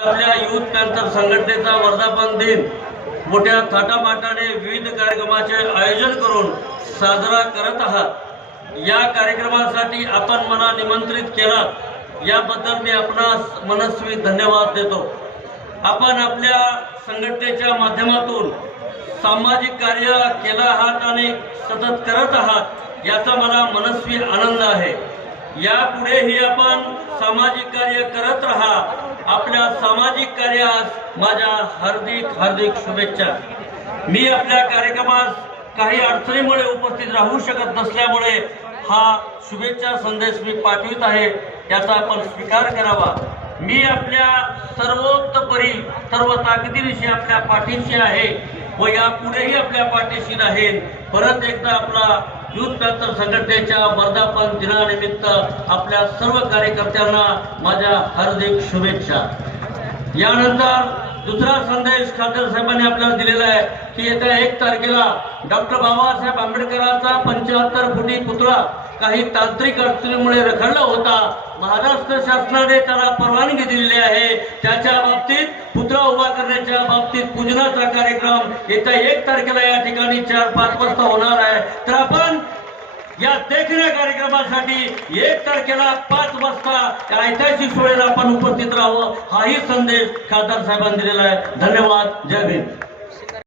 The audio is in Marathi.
आपल्या युथ पॅन्थर संघटनेचा वर्धापन दिन मोठ्या थाटामाटाने विविध कार्यक्रमाचे आयोजन करून साजरा करत आहात। या कार्यक्रमासाठी आपण मला निमंत्रित केला याबद्दल मी आपणास मनस्वी धन्यवाद देतो। आपण आपल्या संघटनेच्या माध्यमातून सामाजिक कार्य केलं आहात आणि सतत करत आहात याचा मला मनस्वी आनंद आहे। यापुढेही आपण सामाजिक कार्य करत राहा। आपल्या सामाजिक कार्यास माझ्या हार्दिक शुभेच्छा। मी आपल्या कार्यक्रमास काही अडचणीमुळे उपस्थित राहू शकत नसल्यामुळे हा शुभेच्छा संदेश मी पाठवित आहे, याचा आपण स्वीकार करावा। मी आपल्या सर्वोत्तपरी सर्व ताकदीनिशी आपल्या पाठीशी आहे व यापुढेही आपल्या पाठीशी राहील। परत एकदा आपला युथ पॅन्थर संघटनेच्या वर्धापन दिनानिमित्त आपल्या सर्व कार्यकर्त्यांना माझ्या हार्दिक शुभेच्छा। यानंतर दुसरा संदेश खासदार साहेबांनी आपल्याला दिलेला आहे की येत्या 1 तारखेला डॉक्टर बाबासाहेब आंबेडकरांचा 75 फुटी पुतळा काही तांत्रिक अडचणीमुळे रखडला होता। महाराष्ट्र शासनाने त्याला परवानगी दिलेली आहे। त्याच्या बाबतीत पुतळा उभा करण्याच्या बाबतीत पूजनाचा कार्यक्रम येत्या 1 तारखेला या ठिकाणी 4-5 वाजता होणार आहे। तर आपण या देखण्या कार्यक्रमासाठी 1 तारखेला 5 वाजता या ऐतिहासिक सोहळ्याला आपण उपस्थित राहावं, हाही संदेश खासदार साहेबांनी दिलेला आहे। धन्यवाद। जय भीम।